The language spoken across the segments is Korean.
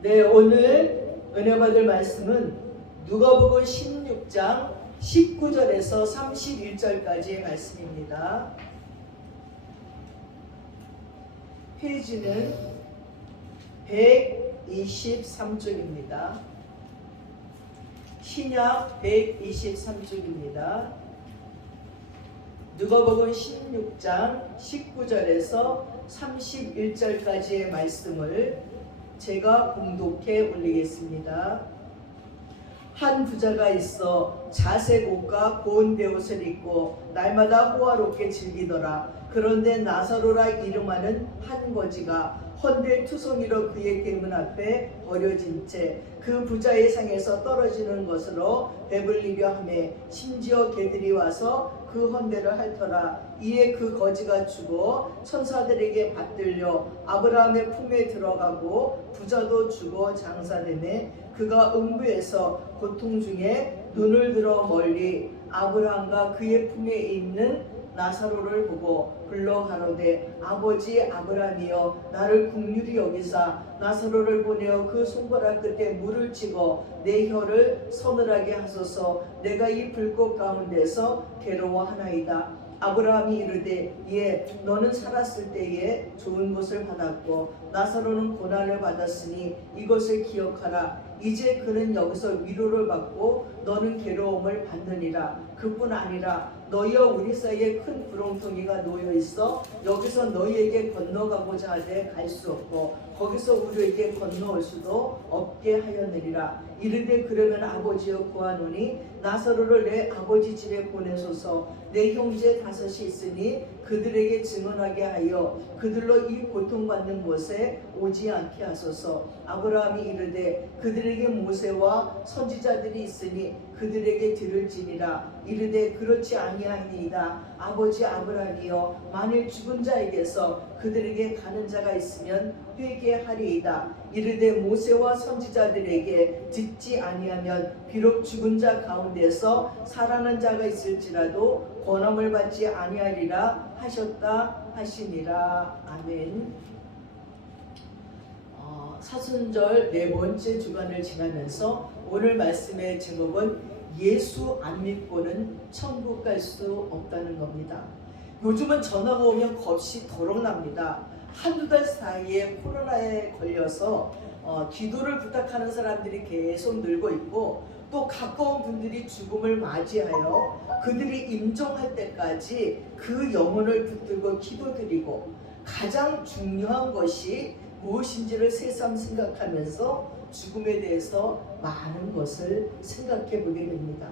네, 오늘 은혜 받을 말씀은 누가복음 16장 19절에서 31절까지의 말씀입니다. 페이지는 123쪽입니다. 신약 123쪽입니다. 누가복음 16장 19절에서 31절까지의 말씀을 제가 봉독해 올리겠습니다. 한 부자가 있어 자색 옷과 고운 베옷을 입고 날마다 호화롭게 즐기더라. 그런데 나사로라 이름하는 한 거지가 헌데 투성이로 그의 대문 앞에 버려진 채 그 부자의 상에서 떨어지는 것으로 배불리려 하매 심지어 개들이 와서 그 헌데를 핥더라. 이에 그 거지가 죽어 천사들에게 받들려 아브라함의 품에 들어가고 부자도 죽어 장사되매 그가 음부에서 고통 중에 눈을 들어 멀리 아브라함과 그의 품에 있는 나사로를 보고 불러 가로되 아버지 아브라함이여 나를 긍휼히 여기사 나사로를 보내어 그 손가락 끝에 물을 찍어 내 혀를 서늘하게 하소서. 내가 이 불꽃 가운데서 괴로워하나이다. 아브라함이 이르되 예 너는 살았을 때에 좋은 것을 받았고 나사로는 고난을 받았으니 이것을 기억하라. 이제 그는 여기서 위로를 받고 너는 괴로움을 받느니라. 그뿐 아니라 너희와 우리 사이에 큰 구렁텅이가 놓여 있어 여기서 너희에게 건너가고자 하되 갈 수 없고 거기서 우리에게 건너올 수도 없게 하였느니라. 이르되 그러면 아버지여 구하노니 나사로를 내 아버지 집에 보내소서. 내 형제 5이 있으니 그들에게 증언하게 하여 그들로 이 고통받는 곳에 오지 않게 하소서. 아브라함이 이르되 그들에게 모세와 선지자들이 있으니 그들에게 들을지니라. 이르되 그렇지 아니하니이다. 아버지 아브라함이여 만일 죽은 자에게서 그들에게 가는 자가 있으면 회개하리이다. 이르되 모세와 선지자들에게 듣지 아니하면 비록 죽은 자 가운데서 살아난 자가 있을지라도 권함을 받지 아니하리라 하셨다 하시니라. 아멘. 사순절 4번째 주간을 지나면서 오늘 말씀의 제목은 예수 안 믿고는 천국 갈 수 없다는 겁니다. 요즘은 전화가 오면 겁이 더럭 납니다. 한두 달 사이에 코로나에 걸려서 기도를 부탁하는 사람들이 계속 늘고 있고 또 가까운 분들이 죽음을 맞이하여 그들이 임종할 때까지 그 영혼을 붙들고 기도드리고 가장 중요한 것이 무엇인지를 새삼 생각하면서 죽음에 대해서 많은 것을 생각해 보게 됩니다.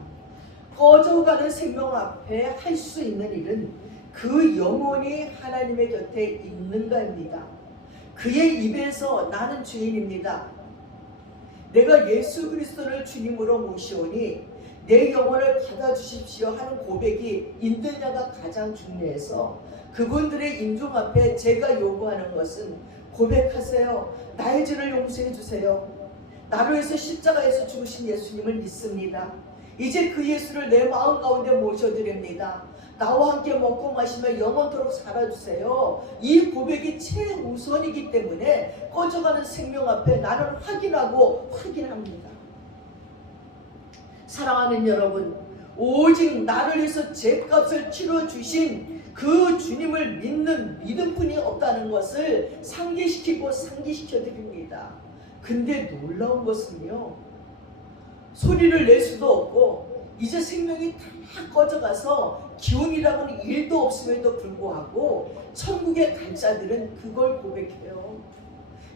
꺼져가는 생명 앞에 할 수 있는 일은 그 영혼이 하나님의 곁에 있는가입니다. 그의 입에서 나는 죄인입니다. 내가 예수 그리스도를 주님으로 모시오니 내 영혼을 받아주십시오 하는 고백이 있느냐가 가장 중요해서 그분들의 임종 앞에 제가 요구하는 것은 고백하세요. 나의 죄를 용서해 주세요. 나를 위해서 십자가에서 죽으신 예수님을 믿습니다. 이제 그 예수를 내 마음 가운데 모셔드립니다. 나와 함께 먹고 마시며 영원토록 살아주세요. 이 고백이 최우선이기 때문에 꺼져가는 생명 앞에 나는 확인합니다. 사랑하는 여러분, 오직 나를 위해서 죄값을 치러주신 그 주님을 믿는 믿음뿐이 없다는 것을 상기시키고 상기시켜 드립니다. 근데 놀라운 것은요, 소리를 낼 수도 없고 이제 생명이 다 꺼져가서 기운이라고는 일도 없음에도 불구하고 천국에 갈 자들은 그걸 고백해요.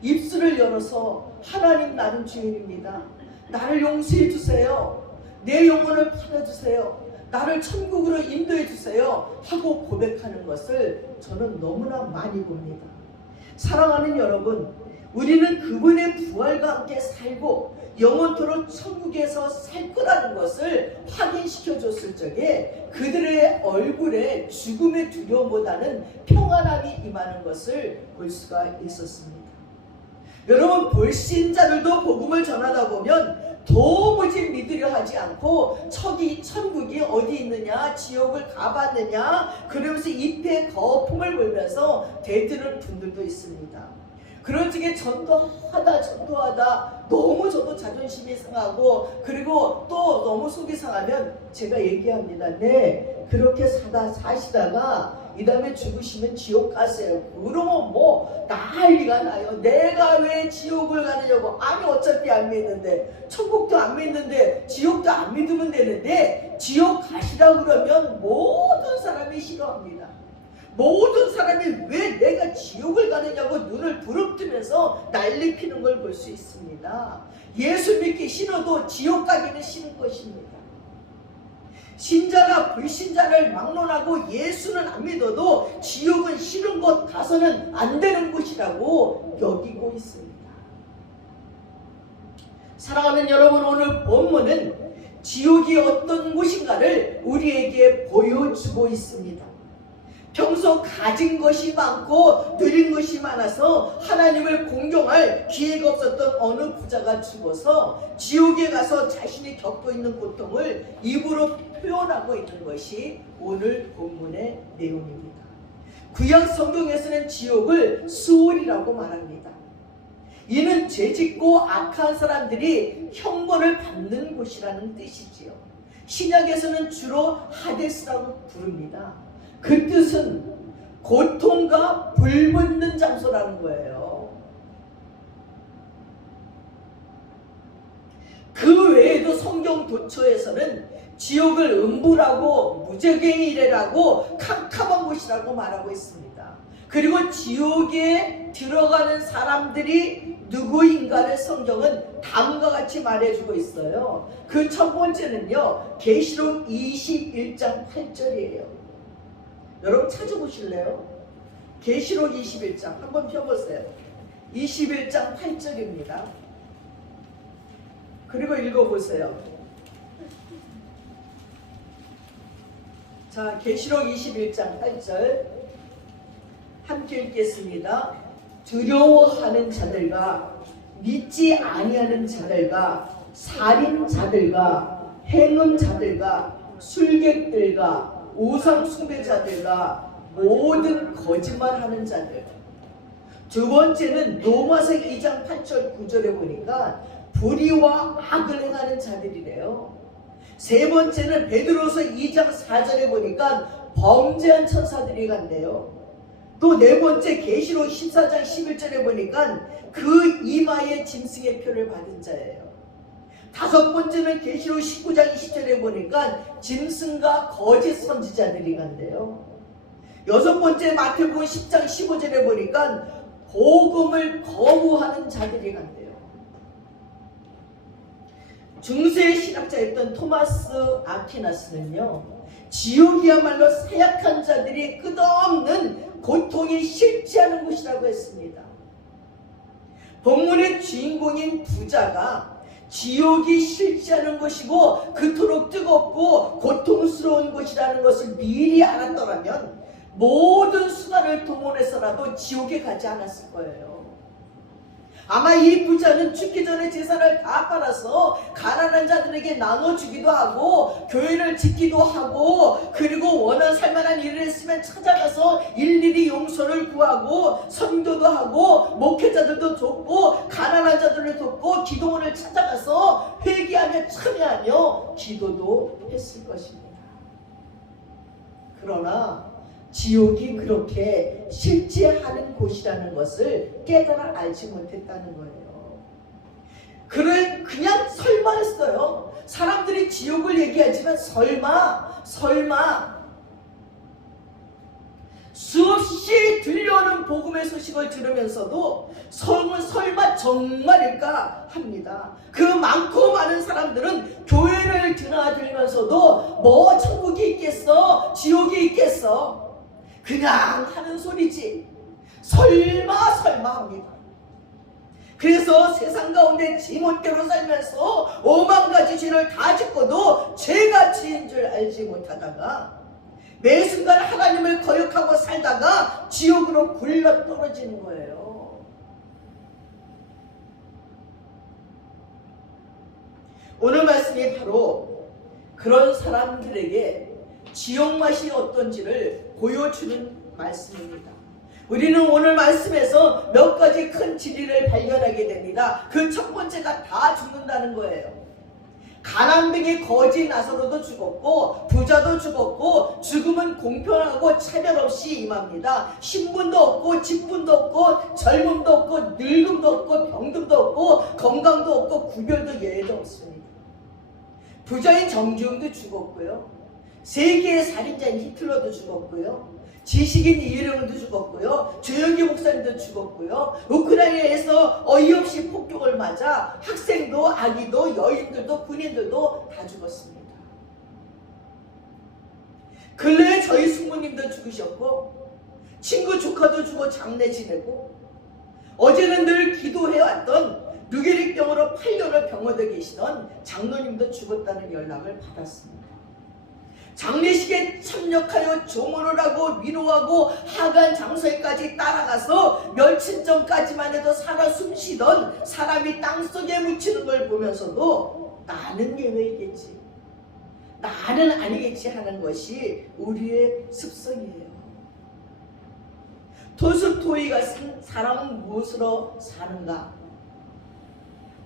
입술을 열어서 하나님 나는 죄인입니다. 나를 용서해 주세요. 내 영혼을 받아주세요. 나를 천국으로 인도해 주세요 하고 고백하는 것을 저는 너무나 많이 봅니다. 사랑하는 여러분, 우리는 그분의 부활과 함께 살고 영원토록 천국에서 살 거라는 것을 확인시켜 줬을 적에 그들의 얼굴에 죽음의 두려움보다는 평안함이 임하는 것을 볼 수가 있었습니다. 여러분, 불신자들도 복음을 전하다 보면 도무지 믿으려 하지 않고 천국이 어디 있느냐, 지옥을 가봤느냐 그러면서 잎에 거품을 불면서 대드는 분들도 있습니다. 그런 중에 전도하다 너무 저도 자존심이 상하고 그리고 또 너무 속이 상하면 제가 얘기합니다. 네, 그렇게 사시다가 이 다음에 죽으시면 지옥 가세요. 그러면 뭐 난리가 나요. 내가 왜 지옥을 가느냐고. 아니 어차피 안 믿는데, 천국도 안 믿는데 지옥도 안 믿으면 되는데, 지옥 가시라 그러면 모든 사람이 싫어합니다. 모든 사람이 왜 내가 지옥을 가느냐고 눈을 부릅뜨면서 난리 피는 걸 볼 수 있습니다. 예수 믿기 싫어도 지옥 가기는 싫은 것입니다. 신자가 불신자를 막론하고 예수는 안 믿어도 지옥은 싫은 곳 가서는 안 되는 곳이라고 여기고 있습니다. 사랑하는 여러분, 오늘 본문은 지옥이 어떤 곳인가를 우리에게 보여주고 있습니다. 평소 가진 것이 많고 누린 것이 많아서 하나님을 공경할 기회가 없었던 어느 부자가 죽어서 지옥에 가서 자신이 겪고 있는 고통을 입으로 표현하고 있는 것이 오늘 본문의 내용입니다. 구약 성경에서는 지옥을 수월이라고 말합니다. 이는 죄짓고 악한 사람들이 형벌을 받는 곳이라는 뜻이지요. 신약에서는 주로 하데스라고 부릅니다. 그 뜻은 고통과 불붙는 장소라는 거예요. 그 외에도 성경 도처에서는 지옥을 음부라고 무저갱이래라고 캄캄한 곳이라고 말하고 있습니다. 그리고 지옥에 들어가는 사람들이 누구인가를 성경은 다음과 같이 말해주고 있어요. 그 첫 번째는요, 계시록 21장 8절이에요. 여러분 찾아보실래요? 계시록 21장 한번 펴보세요. 21장 8절입니다. 그리고 읽어보세요. 자, 계시록 21장 8절 함께 읽겠습니다. 두려워하는 자들과 믿지 아니하는 자들과 살인자들과 행음자들과 술객들과 우상 숭배자들과 모든 거짓말하는 자들. 두 번째는 로마서 2장 8절 9절에 보니까 불의와 악을 행하는 자들이래요. 세 번째는 베드로서 2장 4절에 보니까 범죄한 천사들이 간대요. 또 네 번째 계시록 14장 11절에 보니까 그 이마에 짐승의 표를 받은 자예요. 다섯 번째는 계시록 19장 20절에 보니까 짐승과 거짓 선지자들이 간대요. 여섯 번째 마태복음 10장 15절에 보니까 복음을 거부하는 자들이 간대요. 중세 신학자였던 토마스 아퀴나스는요, 지옥이야말로 사약한 자들이 끝없는 고통이 실제하는 곳이라고 했습니다. 본문의 주인공인 부자가 지옥이 실제하는 것이고 그토록 뜨겁고 고통스러운 곳이라는 것을 미리 알았더라면 모든 수단을 동원해서라도 지옥에 가지 않았을 거예요. 아마 이 부자는 죽기 전에 재산을 다 팔아서 가난한 자들에게 나눠주기도 하고 교회를 짓기도 하고 그리고 원한 살만한 일을 했으면 찾아가서 일일이 용서를 구하고 선교도 하고 목회자들도 돕고 가난한 자들을 돕고 기도원을 찾아가서 회개하며 참여하며 기도도 했을 것입니다. 그러나 지옥이 그렇게 실제하는 곳이라는 것을 깨달아 알지 못했다는 거예요. 그냥 설마 했어요. 사람들이 지옥을 얘기하지만 설마 수없이 들려오는 복음의 소식을 들으면서도 설마 정말일까 합니다. 그 많고 많은 사람들은 교회를 드나들면서도 뭐 천국이 있겠어, 지옥이 있겠어, 그냥 하는 소리지 설마 합니다. 그래서 세상 가운데 지멋대로 살면서 오만 가지 죄를 다 짓고도 죄가 죄인 줄 알지 못하다가 매 순간 하나님을 거역하고 살다가 지옥으로 굴러 떨어지는 거예요. 오늘 말씀이 바로 그런 사람들에게 지옥 맛이 어떤지를 보여주는 말씀입니다. 우리는 오늘 말씀에서 몇 가지 큰 진리를 발견하게 됩니다. 그 첫 번째가 다 죽는다는 거예요. 가난뱅이 거지 나사로도 죽었고 부자도 죽었고 죽음은 공평하고 차별 없이 임합니다. 신분도 없고 직분도 없고 젊음도 없고 늙음도 없고 병듦도 없고 건강도 없고 구별도 예외도 없습니다. 부자인 정주영도 죽었고요. 세계의 살인자인 히틀러도 죽었고요. 지식인 이혜령도 죽었고요. 조영기 목사님도 죽었고요. 우크라이나에서 어이없이 폭격을 맞아 학생도 아기도 여인들도 군인들도 다 죽었습니다. 근래에 저희 숙모님도 죽으셨고 친구 조카도 죽어 장례 지내고 어제는 늘 기도해왔던 류게릭병으로 8년을 병원에 계시던 장로님도 죽었다는 연락을 받았습니다. 장례식에 참여하여 조문을 하고 위로하고 하간 장소에까지 따라가서 며칠 전까지만 해도 살아 숨쉬던 사람이 땅속에 묻히는 걸 보면서도 나는 예외이겠지, 나는 아니겠지 하는 것이 우리의 습성이에요. 토스토이가 쓴 사람은 무엇으로 사는가?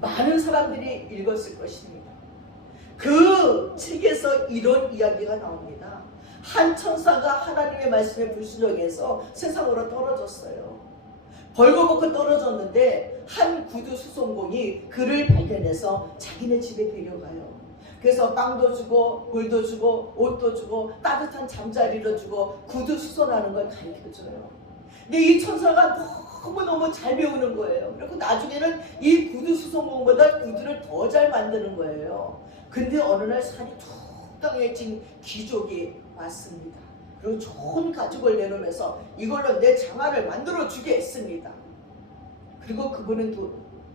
많은 사람들이 읽었을 것입니다. 그 책에서 이런 이야기가 나옵니다. 한 천사가 하나님의 말씀에 불순종해서 세상으로 떨어졌어요. 벌거벗고 떨어졌는데 한 구두 수송공이 그를 발견해서 자기네 집에 데려가요. 그래서 빵도 주고 물도 주고 옷도 주고 따뜻한 잠자리도 주고 구두 수선하는 걸 가르쳐줘요. 근데 이 천사가 너무너무 잘 배우는 거예요. 그리고 나중에는 이 구두 수송공보다 구두를 더 잘 만드는 거예요. 근데 어느 날 살이 툭 땅해진 귀족이 왔습니다. 그리고 좋은 가죽을 내놓으면서 이걸로 내 장화를 만들어 주겠습니다. 그리고 그분은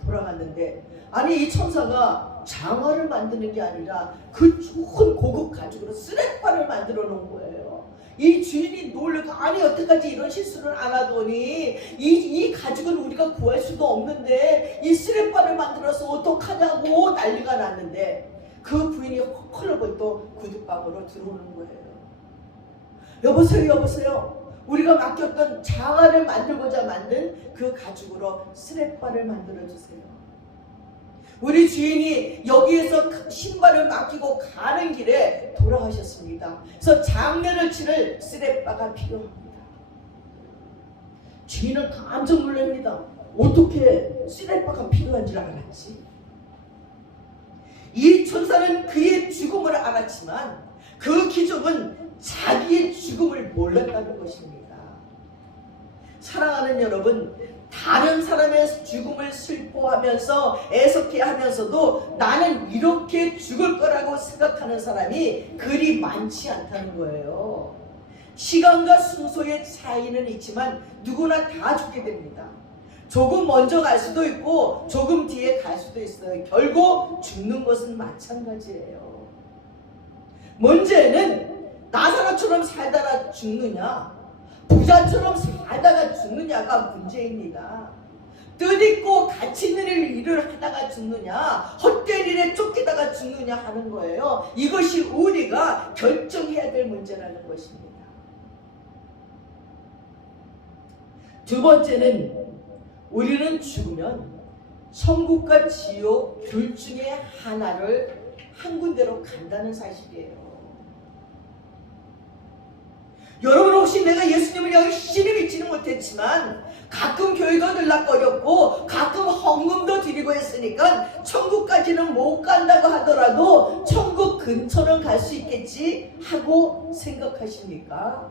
돌아갔는데, 아니 이 천사가 장화를 만드는 게 아니라 그 좋은 고급 가죽으로 쓰레빠를 만들어 놓은 거예요. 이 주인이 놀래고, 아니 여태까지 이런 실수를 안 하더니 이 가죽은 우리가 구할 수도 없는데 이 쓰레빠를 만들어서 어떡하냐고 난리가 났는데, 그 부인이 헐렁벌떡 또 구두방으로 들어오는 거예요. 여보세요. 우리가 맡겼던 장화를 만들고자 만든 그 가죽으로 쓰레빠를 만들어주세요. 우리 주인이 여기에서 신발을 맡기고 가는 길에 돌아가셨습니다. 그래서 장례를 치를 쓰레빠가 필요합니다. 주인은 깜짝 놀랍니다. 어떻게 쓰레빠가 필요한 줄 알았지? 이 천사는 그의 죽음을 알았지만 그 귀족은 자기의 죽음을 몰랐다는 것입니다. 사랑하는 여러분, 다른 사람의 죽음을 슬퍼하면서 애석해하면서도 나는 이렇게 죽을 거라고 생각하는 사람이 그리 많지 않다는 거예요. 시간과 순서의 차이는 있지만 누구나 다 죽게 됩니다. 조금 먼저 갈 수도 있고 조금 뒤에 갈 수도 있어요. 결국 죽는 것은 마찬가지예요. 문제는 나사로처럼 살다가 죽느냐, 부자처럼 살다가 죽느냐가 문제입니다. 뜻있고 가치 있는 일을 하다가 죽느냐, 헛된 일에 쫓기다가 죽느냐 하는 거예요. 이것이 우리가 결정해야 될 문제라는 것입니다. 두 번째는 우리는 죽으면 천국과 지옥 둘 중에 하나를 한 군데로 간다는 사실이에요. 여러분, 혹시 내가 예수님을 열심히 믿지는 못했지만 가끔 교회도 들락거렸고 가끔 헌금도 드리고 했으니까 천국까지는 못 간다고 하더라도 천국 근처는 갈 수 있겠지 하고 생각하십니까?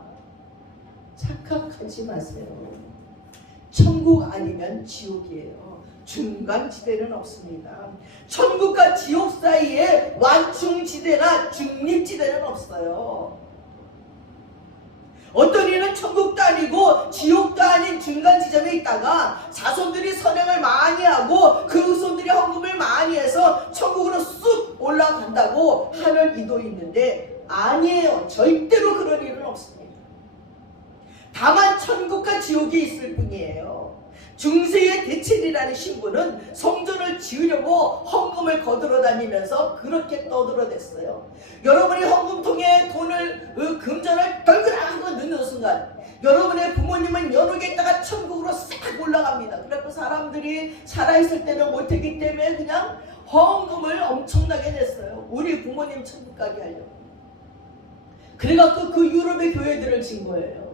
착각하지 마세요. 천국 아니면 지옥이에요. 중간지대는 없습니다. 천국과 지옥 사이에 완충지대나 중립지대는 없어요. 어떤 이는 천국도 아니고 지옥도 아닌 중간 지점에 있다가 자손들이 선행을 많이 하고 그 후손들이 헌금을 많이 해서 천국으로 쑥 올라간다고 하는 이도 있는데, 아니에요. 절대로 그런 일은 없습니다. 다만 천국과 지옥이 있을 뿐이에요. 중세의 대체리라는 신부는 성전을 지으려고 헌금을 거들어 다니면서 그렇게 떠들어댔어요. 여러분이 헌금통에 돈을 금전을 덜그락하고 넣는 순간 여러분의 부모님은 연옥에다가 천국으로 싹 올라갑니다. 그래서 사람들이 살아있을 때는 못했기 때문에 그냥 헌금을 엄청나게 냈어요. 우리 부모님 천국 가게 하려고. 그래갖고 그 유럽의 교회들을 진 거예요.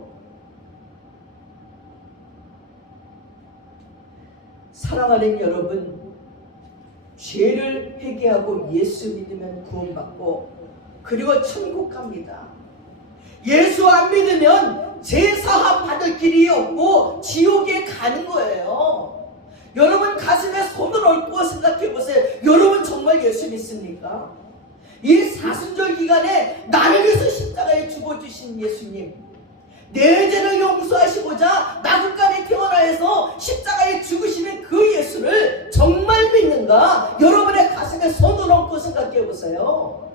사랑하는 여러분, 죄를 회개하고 예수 믿으면 구원받고 그리고 천국 갑니다. 예수 안 믿으면 제사함 받을 길이 없고 지옥에 가는 거예요. 여러분 가슴에 손을 얹고 생각해 보세요. 여러분 정말 예수 믿습니까? 이 사순절 기간에 나를 위해서 십자가에 죽어주신 예수님, 내 죄를 용서하시고자 나국간에 태어나서 십자가에 죽으시는 그 예수를 정말 믿는가? 여러분의 가슴에 손을 얹고 생각해 보세요.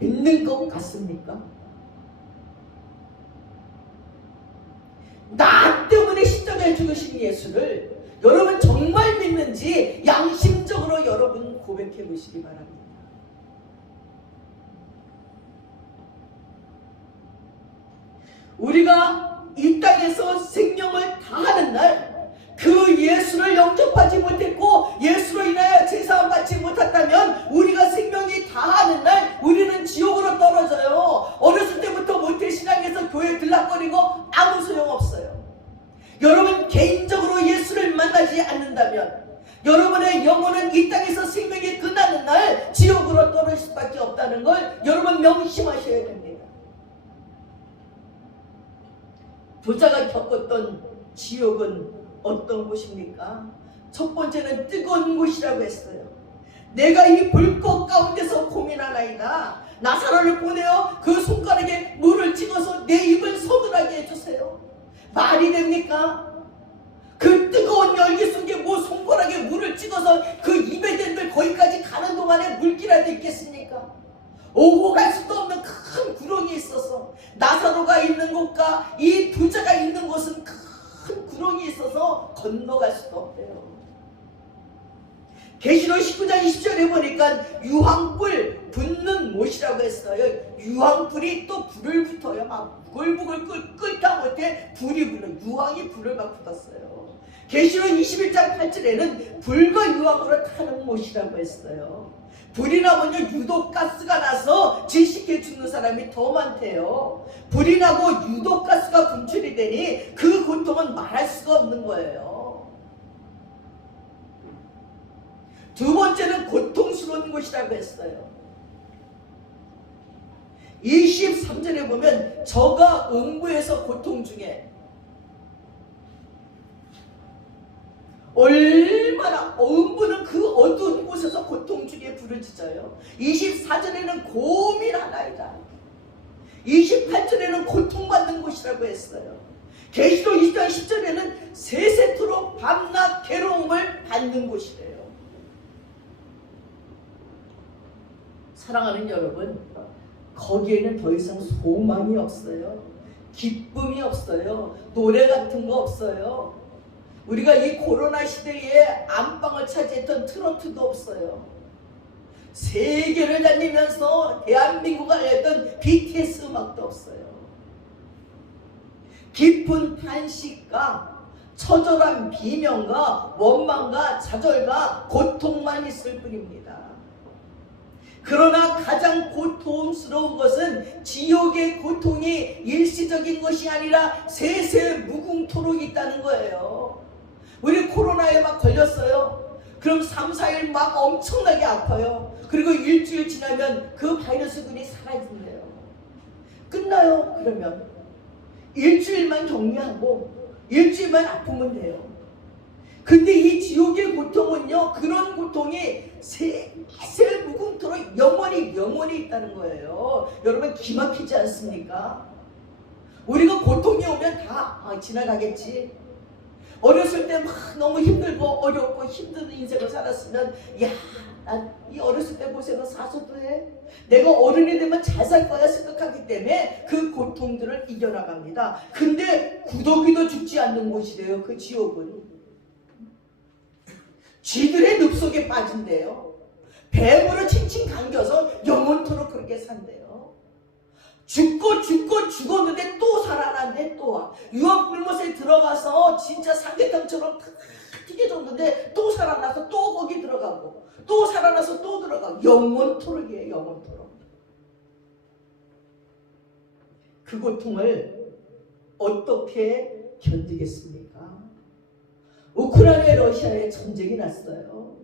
믿는 것 같습니까? 나 때문에 십자가에 죽으신 예수를 여러분 정말 믿는지 양심적으로 여러분 고백해 보시기 바랍니다. 우리가 이 땅에서 생명을 다하는 날 그 예수를 영접하지 못했고 예수로 인하여 제사함 받지 못했다면 우리가 생명이 다하는 날 우리는 지옥으로 떨어져요. 어렸을 때부터 모태신앙에서 교회 들락거리고 아무 소용없어요. 여러분 개인적으로 예수를 만나지 않는다면 여러분의 영혼은 이 땅에서 생명이 끝나는 날 지옥으로 떨어질 수밖에 없다는 걸 여러분 명심하셔야 됩니다. 부자가 겪었던 지옥은 어떤 곳입니까? 첫 번째는 뜨거운 곳이라고 했어요. 내가 이 불꽃 가운데서 고민하나이다. 나사로를 보내어 그 손가락에 물을 찍어서 내 입을 서늘하게 해주세요. 말이 됩니까? 그 뜨거운 열기 속에 뭐 손가락에 물을 찍어서 그 입에 댄들 거기까지 가는 동안에 물기라도 있겠습니까? 오고 갈 수도 없는 큰 구렁이 있어서 나사로가 있는 곳과 이 부자가 있는 곳은 큰 구렁이 있어서 건너갈 수도 없대요. 계시록 19장 20절에 보니까 유황불 붙는 못이라고 했어요. 유황불이 또 불을 붙어요. 막 부글부글 끓다 못해 불이 불러. 유황이 불을 막 붙었어요. 계시록 21장 8절에는 불과 유황으로 타는 못이라고 했어요. 불이 나면요 유독 가스가 나서 질식해 죽는 사람이 더 많대요. 불이 나고 유독 가스가 분출이 되니 그 고통은 말할 수가 없는 거예요. 두 번째는 고통스러운 곳이라고 했어요. 23절에 보면 저가 음부에서 고통 중에 얼마나 음부는 그 어두운 곳에서 고통 중에 부르짖어요. 24절에는 고민하나이다. 28절에는 고통받는 곳이라고 했어요. 계시록 20장 10절에는 세세토록 밤낮 괴로움을 받는 곳이래요. 사랑하는 여러분, 거기에는 더 이상 소망이 없어요. 기쁨이 없어요. 노래 같은 거 없어요. 우리가 이 코로나 시대에 안방을 차지했던 트로트도 없어요. 세계를 달리면서 대한민국을 알렸던 BTS 음악도 없어요. 깊은 탄식과 처절한 비명과 원망과 좌절과 고통만 있을 뿐입니다. 그러나 가장 고통스러운 것은 지옥의 고통이 일시적인 것이 아니라 세세 무궁토록 있다는 거예요. 우리 코로나에 막 걸렸어요. 그럼 3, 4일 막 엄청나게 아파요. 그리고 일주일 지나면 그 바이러스들이 사라진대요. 끝나요. 그러면 일주일만 격리하고 일주일만 아프면 돼요. 근데 이 지옥의 고통은요, 그런 고통이 세세 무궁토록 영원히 있다는 거예요. 여러분 기막히지 않습니까? 우리가 고통이 오면 다 지나가겠지. 어렸을 때 막 너무 힘들고 어렵고 힘든 인생을 살았으면 야, 난 이 어렸을 때 고생은 사서도 해. 내가 어른이 되면 잘 살 거야 생각하기 때문에 그 고통들을 이겨나갑니다. 근데 구더기도 죽지 않는 곳이래요. 그 지옥은. 쥐들의 늪속에 빠진대요. 뱀으로 칭칭 감겨서 영원토록 그렇게 산대요. 죽었는데 또 살아난대. 또 와. 유황불못에 들어가서 진짜 삼계탕처럼 튀겨졌는데 또 살아나서 또 거기 들어가고 또 살아나서 또 들어가고 영원토록이에요. 영원토록. 그 고통을 어떻게 견디겠습니까? 우크라이나 러시아에 전쟁이 났어요.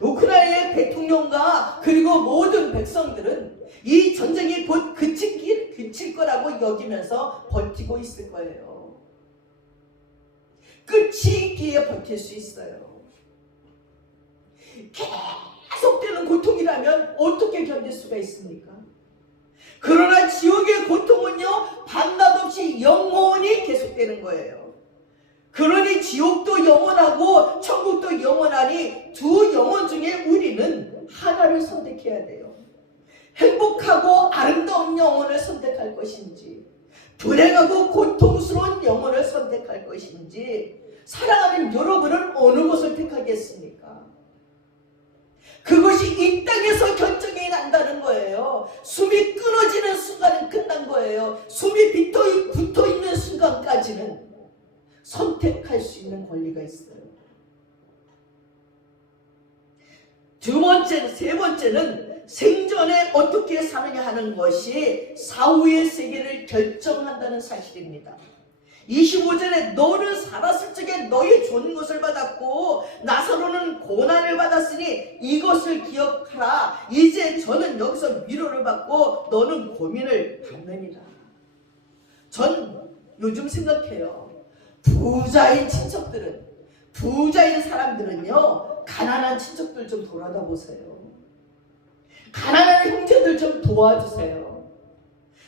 우크라이나의 대통령과 그리고 모든 백성들은 이 전쟁이 곧 그칠 거라고 여기면서 버티고 있을 거예요. 끝이 있기에 버틸 수 있어요. 계속되는 고통이라면 어떻게 견딜 수가 있습니까? 그러나 지옥의 고통은요, 밤낮 없이 영원히 계속되는 거예요. 그러니 지옥도 영원하고 천국도 영원하니 두 영혼 중에 우리는 하나를 선택해야 돼요. 행복하고 아름다운 영혼을 선택할 것인지, 불행하고 고통스러운 영혼을 선택할 것인지, 사랑하는 여러분은 어느 것을 택하겠습니까? 그것이 이 땅에서 결정이 난다는 거예요. 숨이 끊어지는 순간은 끝난 거예요. 숨이 붙어있는 순간까지는 선택할 수 있는 권리가 있어요. 두 번째, 세 번째는 생전에 어떻게 사느냐 하는 것이 사후의 세계를 결정한다는 사실입니다. 25절에 너는 살았을 적에 너의 좋은 것을 받았고 나사로는 고난을 받았으니 이것을 기억하라. 이제 저는 여기서 위로를 받고 너는 고민을 받느니라. 전 요즘 생각해요. 부자인 친척들은, 부자인 사람들은요, 가난한 친척들 좀 돌아다 보세요. 가난한 형제들 좀 도와주세요.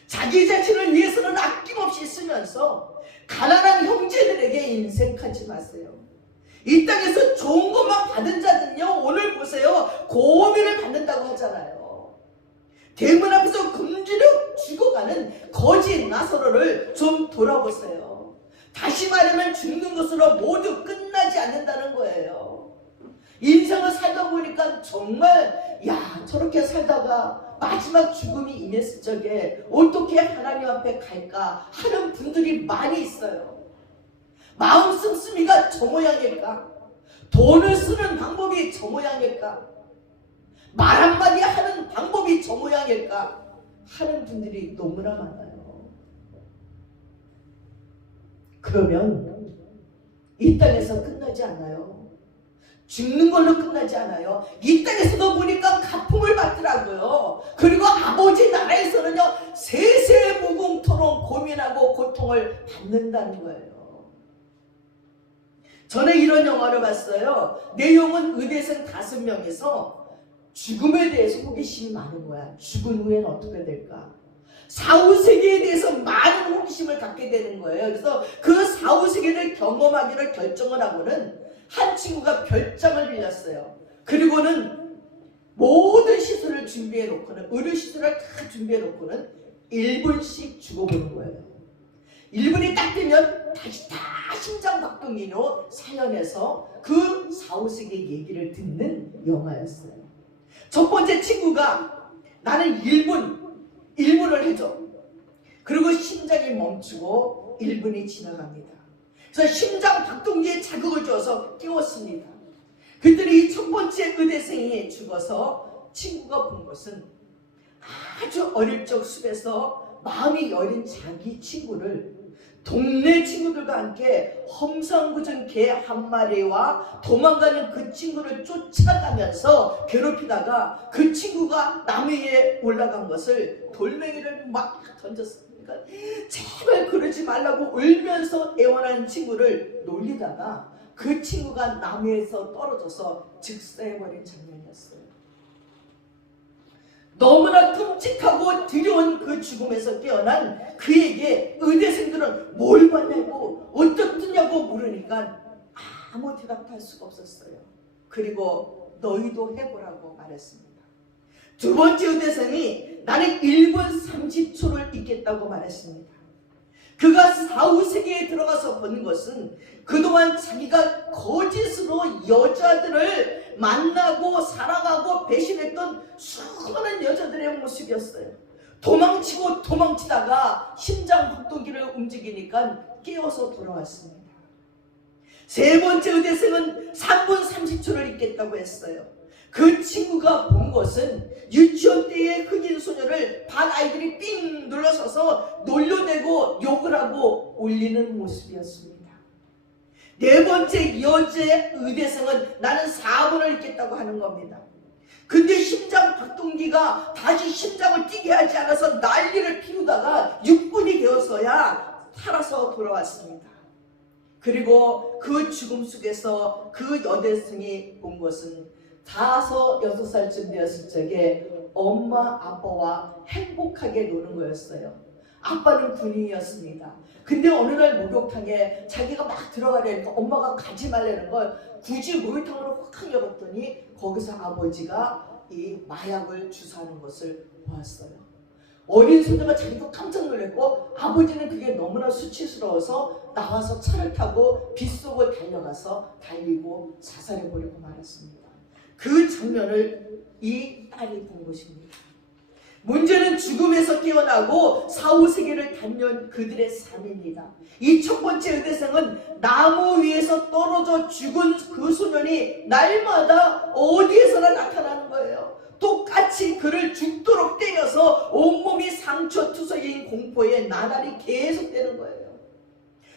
자기 자신을 위해서는 아낌없이 쓰면서 가난한 형제들에게 인색하지 마세요. 이 땅에서 좋은 것만 받은 자들은요, 오늘 보세요, 고민을 받는다고 하잖아요. 대문 앞에서 금주력 죽어가는 거지 나사로를 좀 돌아보세요. 다시 말하면 죽는 것으로 모두 끝나지 않는다는 거예요. 인생을 살다 보니까 정말 저렇게 살다가 마지막 죽음이 임했을 적에 어떻게 하나님 앞에 갈까 하는 분들이 많이 있어요. 마음 씀씀이가 저 모양일까? 돈을 쓰는 방법이 저 모양일까? 말 한마디 하는 방법이 저 모양일까? 하는 분들이 너무나 많아요. 그러면 이 땅에서 끝나지 않아요. 죽는 걸로 끝나지 않아요. 이 땅에서도 보니까 가품을 받더라고요. 그리고 아버지 나라에서는요, 세세무궁토록 고민하고 고통을 받는다는 거예요. 저는 이런 영화를 봤어요. 내용은 의대생 5명에서 죽음에 대해서 호기심이 많은 거야. 죽은 후에는 어떻게 될까? 사후세계에 대해서 많은 호기심을 갖게 되는 거예요. 그래서 그 사후세계를 경험하기를 결정을 하고는 한 친구가 별장을 빌렸어요. 그리고는 모든 시설을 준비해 놓고는, 의료시설을 다 준비해 놓고는 1분씩 죽어보는 거예요. 1분이 딱 되면 다시 다 심장박동기로 살려내서 그 사후세계 얘기를 듣는 영화였어요. 첫 번째 친구가 나는 1분을 해줘. 그리고 심장이 멈추고 1분이 지나갑니다. 그래서 심장 박동기에 자극을 줘서 깨웠습니다. 그랬더니 이 첫 번째 의대생이 죽어서 친구가 본 것은 아주 어릴 적 숲에서 마음이 여린 자기 친구를 동네 친구들과 함께 험상궂은 개 한 마리와 도망가는 그 친구를 쫓아가면서 괴롭히다가 그 친구가 나무 위에 올라간 것을 돌멩이를 막 던졌습니다. 제발 그러지 말라고 울면서 애원하는 친구를 놀리다가 그 친구가 나무에서 떨어져서 즉사해버린 장면이었어요. 너무나 끔찍하고 두려운 그 죽음에서 깨어난 그에게 의대생들은 뭘 받냐고 어떻느냐고 물으니까 아무 대답할 수가 없었어요. 그리고 너희도 해보라고 말했습니다. 두 번째 의대생이 나는 1분 30초를 있겠다고 말했습니다. 그가 사후세계에 들어가서 본 것은 그동안 자기가 거짓으로 여자들을 만나고 사랑하고 배신했던 수많은 여자들의 모습이었어요. 도망치고 도망치다가 심장 박동기를 움직이니까 깨어서 돌아왔습니다. 세 번째 의대생은 3분 30초를 있겠다고 했어요. 그 친구가 본 것은 유치원 때의 흑인 소녀를 반 아이들이 삥 눌러서서 놀려대고 욕을 하고 울리는 모습이었습니다. 네 번째 여자 의대생은 나는 4분을 있겠다고 하는 겁니다. 근데 심장 박동기가 다시 심장을 뛰게 하지 않아서 난리를 피우다가 6분이 되어서야 살아서 돌아왔습니다. 그리고 그 죽음 속에서 그 여대생이 본 것은 5, 6살쯤 되었을 적에 엄마 아빠와 행복하게 노는 거였어요. 아빠는 군인이었습니다. 근데 어느 날 목욕탕에 자기가 막 들어가려니까 엄마가 가지 말라는 걸 굳이 목욕탕으로 확 열었더니 거기서 아버지가 이 마약을 주사하는 것을 보았어요. 어린 소녀가 자기도 깜짝 놀랐고 아버지는 그게 너무나 수치스러워서 나와서 차를 타고 빗속을 달려가서 달리고 자살해버리고 말았습니다. 그 장면을 이 딸이 본 것입니다. 문제는 죽음에서 깨어나고 사후세계를 닿는 그들의 삶입니다. 이 첫 번째 의대생은 나무 위에서 떨어져 죽은 그 소년이 날마다 어디에서나 나타나는 거예요. 똑같이 그를 죽도록 때려서 온몸이 상처투성이인 공포에 나날이 계속되는 거예요.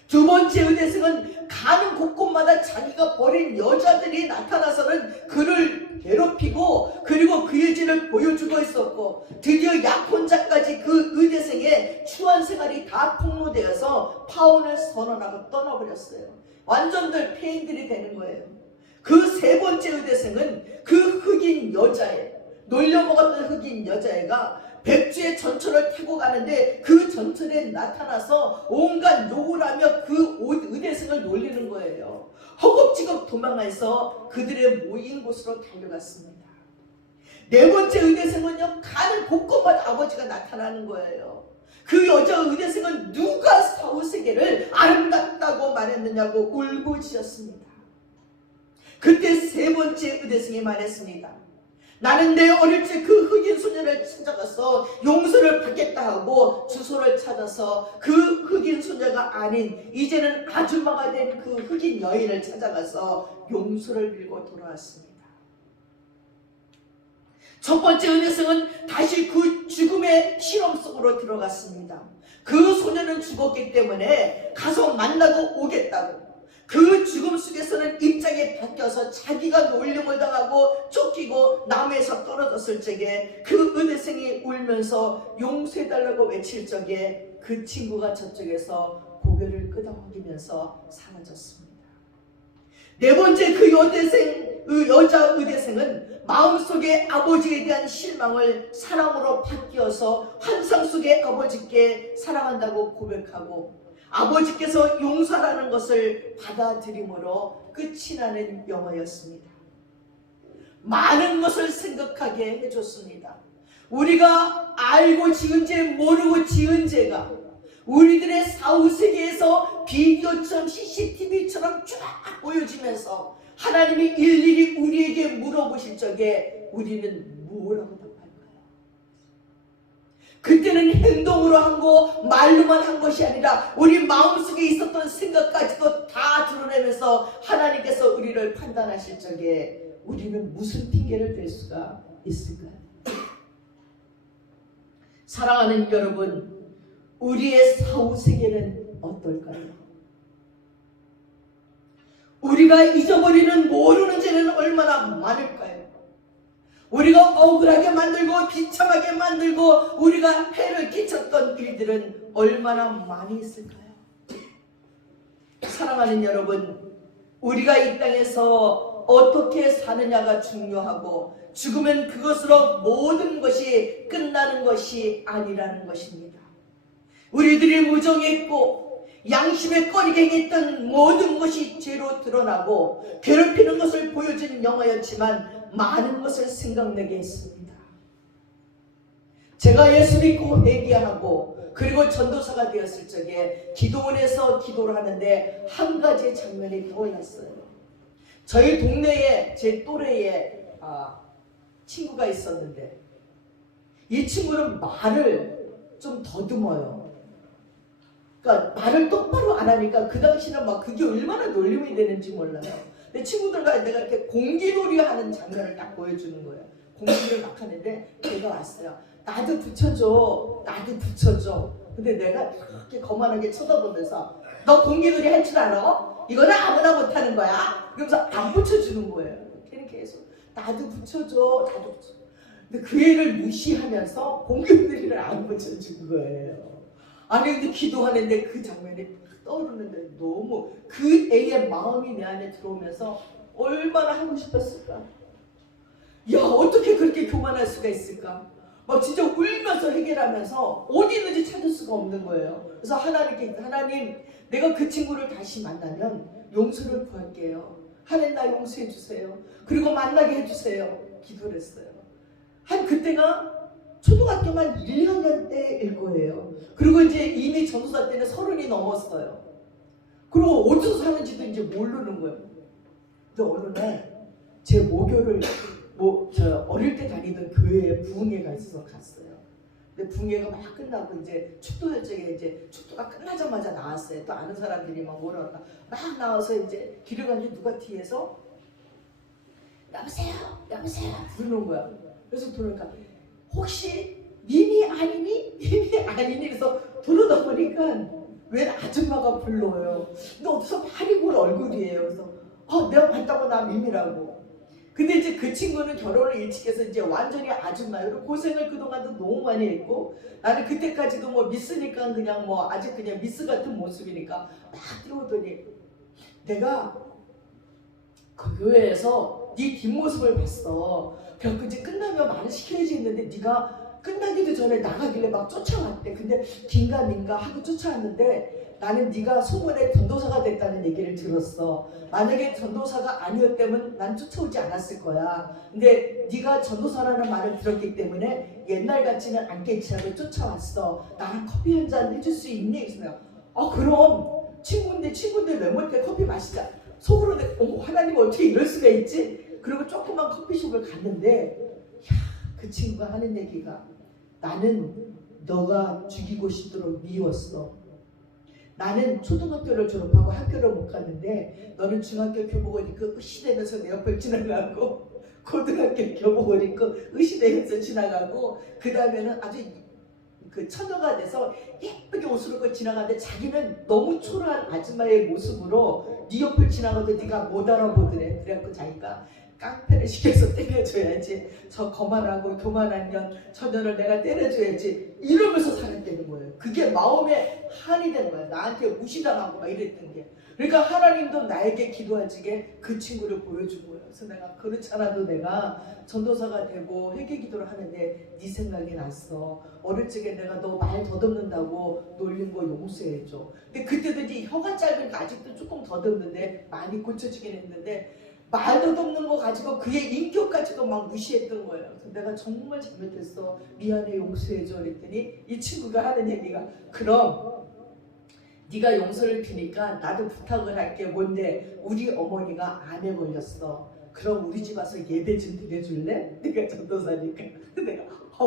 두 번째 의대생은 가는 곳곳마다 자기가 버린 여자들이 나타나서는 그를 괴롭히고 그리고 그의 죄를 보여주고 있었고 드디어 약혼자까지 그 의대생의 추한 생활이 다 폭로되어서 파혼을 선언하고 떠나버렸어요. 완전들 폐인들이 되는 거예요. 그 세 번째 의대생은 그 흑인 여자애, 놀려먹었던 흑인 여자애가 백주의 전철을 타고 가는데 그 전철에 나타나서 온갖 욕을 하며 그 의대생을 놀리는 거예요. 허겁지겁 도망해서 그들의 모인 곳으로 달려갔습니다. 네 번째 의대생은요, 가는 곳곳마다 아버지가 나타나는 거예요. 그 여자 의대생은 누가 사후세계를 아름답다고 말했느냐고 울부짖었습니다. 그때 세 번째 의대생이 말했습니다. 나는 내 어릴 적 그 흑인 소녀를 찾아가서 용서를 받겠다 하고 주소를 찾아서 그 흑인 소녀가 아닌 이제는 아줌마가 된 그 흑인 여인을 찾아가서 용서를 빌고 돌아왔습니다. 첫 번째 의대생은 다시 그 죽음의 실험 속으로 들어갔습니다. 그 소녀는 죽었기 때문에 가서 만나고 오겠다고. 그 죽음 속에서는 입장이 바뀌어서 자기가 놀림을 당하고 쫓기고 나무에서 떨어졌을 적에 그 의대생이 울면서 용서해달라고 외칠 적에 그 친구가 저쪽에서 고개를 끄덕이면서 사라졌습니다. 네 번째 그 여자 의대생은 마음속에 아버지에 대한 실망을 사랑으로 바뀌어서 환상 속의 아버지께 사랑한다고 고백하고 아버지께서 용서라는 것을 받아들임으로 끝이 나는 영화였습니다. 많은 것을 생각하게 해줬습니다. 우리가 알고 지은 죄 모르고 지은 죄가 우리들의 사후세계에서 비디오처럼 CCTV처럼 쫙 보여지면서 하나님이 일일이 우리에게 물어보실 적에 우리는 뭐라고 답할까요? 그때는 행동으로 한 거, 말로만 한 것이 아니라 우리 마음속에 있었던 생각까지도 다 드러내면서 하나님께서 우리를 판단하실 적에 우리는 무슨 핑계를 댈 수가 있을까요? 사랑하는 여러분, 우리의 사후세계는 어떨까요? 우리가 잊어버리는 모르는 죄는 얼마나 많을까요? 우리가 억울하게 만들고 비참하게 만들고 우리가 해를 끼쳤던 일들은 얼마나 많이 있을까요? 사랑하는 여러분, 우리가 이 땅에서 어떻게 사느냐가 중요하고 죽으면 그것으로 모든 것이 끝나는 것이 아니라는 것입니다. 우리들이 무정했고 양심에 꺼리게 했던 모든 것이 죄로 드러나고 괴롭히는 것을 보여주는 영화였지만 많은 것을 생각나게 했습니다. 제가 예수 믿고 회개하고 그리고 전도사가 되었을 적에 기도원에서 기도를 하는데 한 가지 장면이 떠올랐어요. 저희 동네에 제 또래에 친구가 있었는데 이 친구는 말을 좀 더듬어요. 그러니까 말을 똑바로 안 하니까 그 당시는 막 그게 얼마나 놀림이 되는지 몰라요. 근데 친구들과 내가 이렇게 공기놀이 하는 장면을 딱 보여주는 거예요. 공기를 막 하는데 걔가 왔어요. 나도 붙여줘. 나도 붙여줘. 근데 내가 이렇게 거만하게 쳐다보면서 너 공기놀이 할 줄 알아? 이거는 아무나 못하는 거야. 그러면서 안 붙여주는 거예요. 걔는 계속 나도 붙여줘. 나도 붙여줘. 근데 그 애를 무시하면서 공기놀이를 안 붙여준 거예요. 아니 근데 기도하는데 그 장면이 떠오르는데 너무 그 애의 마음이 내 안에 들어오면서 얼마나 하고 싶었을까. 야 어떻게 그렇게 교만할 수가 있을까. 막 진짜 울면서 해결하면서 어디 있는지 찾을 수가 없는 거예요. 그래서 하나님께 하나님 내가 그 친구를 다시 만나면 용서를 구할게요. 하나님 나 용서해 주세요. 그리고 만나게 해주세요. 기도를 했어요. 한 그때가 초등학교만 1, 2학년 때일 거예요. 그리고 이제 이미 전도사 때는 30이 넘었어요. 그리고 어디서 사는지도 이제 모르는 거예요. 근데 어느 날 제 모교를 저 어릴 때 다니던 교회에 부흥회가 있어서 갔어요. 근데 부흥회가 막 끝나고 이제 축도할 적에 이제 축도가 끝나자마자 나왔어요. 또 아는 사람들이 막 뭐랄까 막 나와서 이제 길을 가니 누가 뒤에서 여보세요, 여보세요 부르는 거야. 그래서 들으니까 혹시 미미 아니니? 미미 아니니? 그래서 들어다 보니까 웬 아줌마가 불러요. 근데 어디서 많이 본 얼굴이에요. 그래서 내가 봤다고 나 미미라고. 근데 이제 그 친구는 결혼을 일찍 해서 이제 완전히 아줌마로 고생을 그동안도 너무 많이 했고 나는 그때까지도 뭐 미스니까 그냥 뭐 아직 그냥 미스 같은 모습이니까 막 뛰어오더니 내가 그 교회에서 네 뒷모습을 봤어. 그래서 이제 끝나면 말을 시켜야지 했는데 네가 끝나기도 전에 나가길래 막 쫓아왔대. 근데 긴가민가 하고 쫓아왔는데 나는 네가 소문에 전도사가 됐다는 얘기를 들었어. 만약에 전도사가 아니었다면 난 쫓아오지 않았을 거야. 근데 네가 전도사라는 말을 들었기 때문에 옛날 같지는 않겠지 하고 쫓아왔어. 나랑 커피 한 잔 해줄 수 있니? 그래서 내가 그럼 친구인데 왜 못해 커피 마시자. 속으로 하나님 어떻게 이럴 수가 있지? 그리고 조그만 커피숍을 갔는데 그 친구가 하는 얘기가 나는 너가 죽이고 싶도록 미웠어. 나는 초등학교를 졸업하고 학교를 못 갔는데 너는 중학교 교복을 입고 으시대면서 내 옆을 지나가고 고등학교 교복을 입고 으시대면서 지나가고 그 다음에는 아주 그 처녀가 돼서 예쁘게 옷을 입고 지나가는데 자기는 너무 초라한 아줌마의 모습으로 네 옆을 지나가도 네가 못 알아보더래. 그래갖고 자기가 깡패를 시켜서 때려줘야지. 저 거만하고 교만한 년 처녀를 내가 때려줘야지. 이러면서 살았다는 거예요. 그게 마음에 한이 된 거야. 나한테 무시당하고 막 이랬던 게. 그러니까 하나님도 나에게 기도할 적에 그 친구를 보여준 거예요. 그래서 내가 그렇지 않아도 내가 전도사가 되고 회개 기도를 하는데 네 생각이 났어. 어릴 적에 내가 너 말 더듬는다고 놀린 거 용서해줘. 근데 그때도 이제 혀가 짧으니까 아직도 조금 더듬는데 많이 고쳐지긴 했는데 말도 없는 거 가지고 그의 인격까지도 막 무시했던 거예요. 그래서 내가 정말 잘못했어. 미안해 용서해줘. 그랬더니 이 친구가 하는 얘기가 그럼 네가 용서를 비니까 나도 부탁을 할게. 뭔데? 우리 어머니가 암에 걸렸어. 그럼 우리 집 와서 예배 좀 드려줄래? 내가 전도사니까. 내가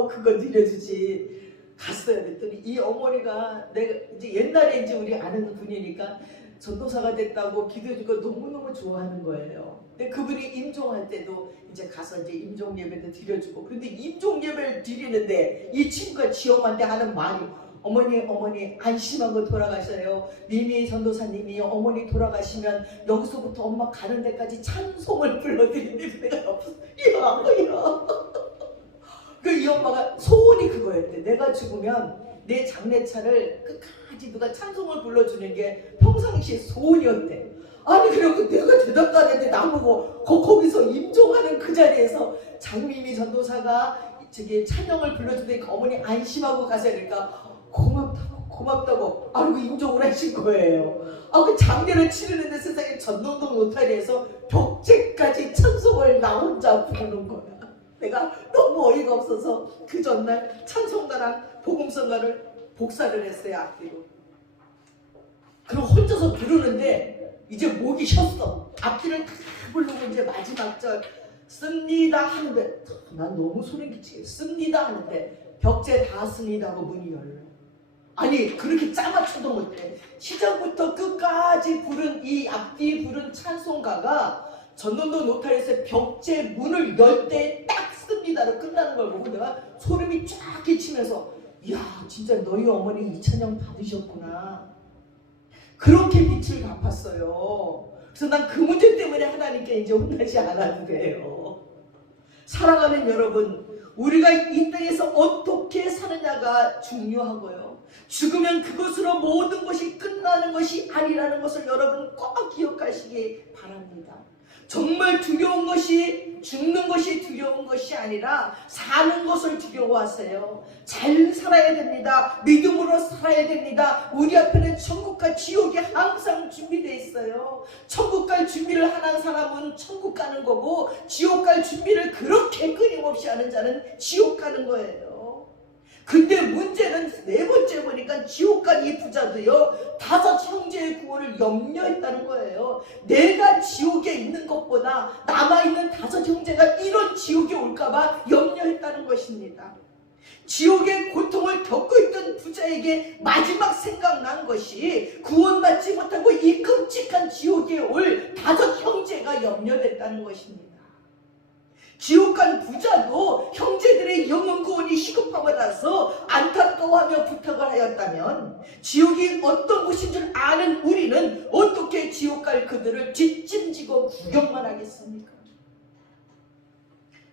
그거 드려주지. 갔어요. 그랬더니 이 어머니가 내가 이제 옛날에 이제 우리 아는 분이니까 전도사가 됐다고 기도해주고 너무너무 좋아하는 거예요. 근데 그분이 임종할 때도 이제 가서 이제 임종 예배도 드려주고 그런데 임종 예배를 드리는데 이 친구가 지엄한테 하는 말이 어머니 안심하고 돌아가셔요. 미미 전도사님이 어머니 돌아가시면 여기서부터 엄마 가는 데까지 찬송을 불러드리는데 내가 옆에서 야 그 이 엄마가 소원이 그거였대. 내가 죽으면 내 장례차를 끝까지 누가 찬송을 불러주는 게 평상시에 소원이었대. 아니 그래도 내가 대답도 안 했는데 나보고 거기서 임종하는 그 자리에서 장미미 전도사가 저기 찬양을 불러주니까 어머니 안심하고 가세요. 그러니까 고맙다고 아이고 임종을 하신 거예요. 그 장례를 치르는데 세상에 전동동 노타리에서 벽제까지 찬송을 나 혼자 부르는 거야. 내가 너무 어이가 없어서 그 전날 찬송가랑 복음성가를 복사를 했어요. 악기로. 그럼 혼자서 부르는데 이제 목이 쉬었어. 악기를 다 부르고 이제 마지막 절 씁니다 하는데 난 너무 소름 끼치게 씁니다 하는데 벽제 다 씁니다 하고 문이 열려. 아니 그렇게 짜맞춰도 못해. 시작부터 끝까지 부른 이 앞뒤 부른 찬송가가 전남도 노타리에서 벽제 문을 열 때 딱 씁니다로 끝나는 걸 보고 내가 소름이 쫙 끼치면서 이야 진짜 너희 어머니 이 찬양 받으셨구나. 그렇게 빛을 갚았어요. 그래서 난 그 문제 때문에 하나님께 이제 혼나지 않아도 돼요. 사랑하는 여러분, 우리가 이 땅에서 어떻게 사느냐가 중요하고요. 죽으면 그것으로 모든 것이 끝나는 것이 아니라는 것을 여러분 꼭 기억하시기 바랍니다. 정말 두려운 것이 죽는 것이 두려운 것이 아니라 사는 것을 두려워하세요. 잘 살아야 됩니다. 믿음으로 살아야 됩니다. 우리 앞에는 천국과 지옥이 항상 준비되어 있어요. 천국 갈 준비를 하는 사람은 천국 가는 거고 지옥 갈 준비를 그렇게 끊임없이 하는 자는 지옥 가는 거예요. 근데 문제는 네 번째 보니까 지옥 간 이 부자도요 5 형제의 구원을 염려했다는 거예요. 내가 지옥에 있는 것보다 남아있는 5 형제가 이런 지옥에 올까봐 염려했다는 것입니다. 지옥의 고통을 겪고 있던 부자에게 마지막 생각난 것이 구원받지 못하고 이 끔찍한 지옥에 올 5 형제가 염려됐다는 것입니다. 지옥 간 부자도 형제들의 영혼 구원이 시급함으로써 안타까워하며 부탁을 하였다면 지옥이 어떤 곳인 줄 아는 우리는 어떻게 지옥 갈 그들을 뒷짐지고 구경만 하겠습니까?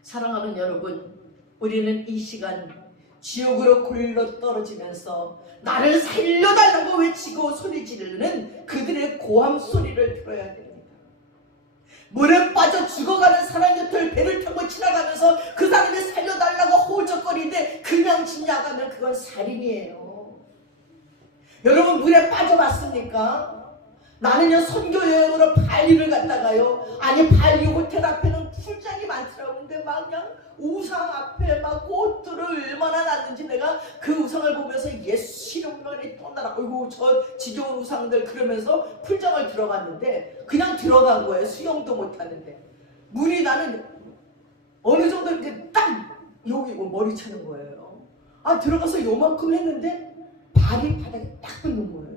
사랑하는 여러분, 우리는 이 시간 지옥으로 굴러 떨어지면서 나를 살려달라고 외치고 소리 지르는 그들의 고함 소리를 들어야 됩니다. 물에 빠져 죽어가는 사람 곁을 배를 타고 지나가면서 그 사람이 살려달라고 호적거리는데 그냥 지나가면 그건 살인이에요. 여러분 물에 빠져봤습니까? 나는요 선교 여행으로 발리를 갔다가요. 아니 발리 호텔 앞에는 풀장이 많더라고. 근데 막 그냥 우상 앞에 막 꽃들을 얼마나 놨는지 내가 그 우상을 보면서 예수 시름만이 떠나라. 어이구 저 지겨운 우상들 그러면서 풀장을 들어갔는데 그냥 들어간 거예요. 수영도 못하는데 물이 나는 어느 정도 이렇게 딱 여기 머리 차는 거예요. 들어가서 요만큼 했는데 발이 바닥에 딱 붙는 거예요.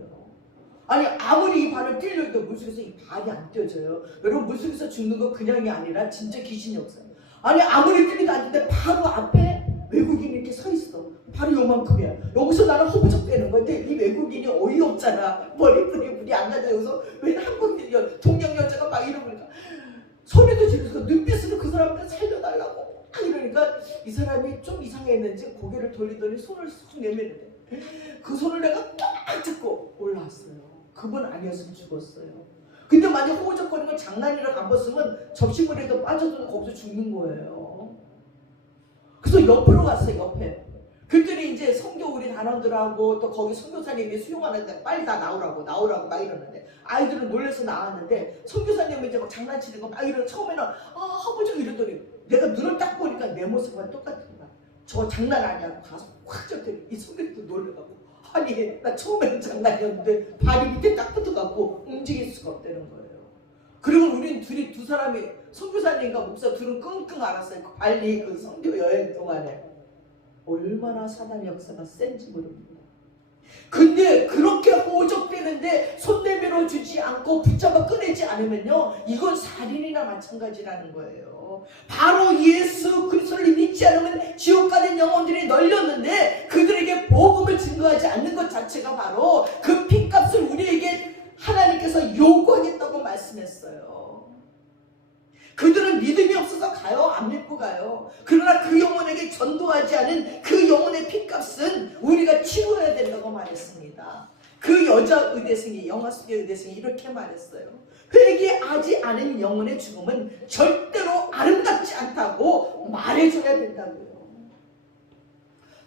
아니 아무리 이 발을 뛸려도 물속에서 이 발이 안 떼어져요. 여러분 물속에서 죽는 거 그냥이 아니라 진짜 귀신이 없어요. 아니 아무리 뛰어도 안 되는데 바로 앞에 외국인이 이렇게 서 있어. 바로 요만큼이야. 여기서 나는 허부적대는 건데 이 외국인이 어이없잖아. 머리끈이 물이 안 나죠. 여기서 왜 한국인 동양 여자가 막 이러니까 소리도 지르면서 눈빛으로 그 사람한테 살려달라고 이러니까 이 사람이 좀 이상했는지 고개를 돌리더니 손을 쑥 내밀는데 그 손을 내가 딱 잡고 올라왔어요. 그분 아니었으면 죽었어요. 근데 만약 호우적거리는 건 장난이라 감았으면 접시물에도 빠져도 거기서 죽는 거예요. 그래서 옆으로 갔어요. 옆에. 그랬더니 이제 성교 우리 단원들하고 또 거기 선교사님이 수용하는데 빨리 다 나오라고 막 이러는데 아이들은 놀라서 나왔는데 선교사님이 이제 막 장난치는 거 막 이러는 처음에는 하부적 이러더니 내가 눈을 딱 보니까 내 모습과 똑같은 거야. 저 장난 아니야. 가서 확 졌더니 이 선교사도 놀래가고 아니 나 처음에는 장난이었는데 발이 밑에 딱 붙어갖고 움직일 수가 없다는 거예요. 그리고 우린 두 사람이 선교사님과 목사 둘은 끙끙 앓았어요. 그 발리 그 선교 여행 동안에 얼마나 사단의 역사가 센지 모릅니다. 근데 그렇게 호적되는데 손 내밀어 주지 않고 붙잡아 꺼내지 않으면요 이건 살인이나 마찬가지라는 거예요. 바로 예수 그리스도를 믿지 않으면 지옥 가는 영혼들이 널렸는데 그들에게 복음을 증거하지 않는 것 자체가 바로 그 핏값을 우리에게 하나님께서 요구하겠다고 말씀했어요. 그들은 믿음이 없어서 가요? 안 믿고 가요. 그러나 그 영혼에게 전도하지 않은 그 영혼의 핏값은 우리가 치러야 된다고 말했습니다. 그 여자 의대생이 영화 속의 의대생이 이렇게 말했어요. 회개하지 않은 영혼의 죽음은 절대로 아름답지 않다고 말해줘야 된다고요.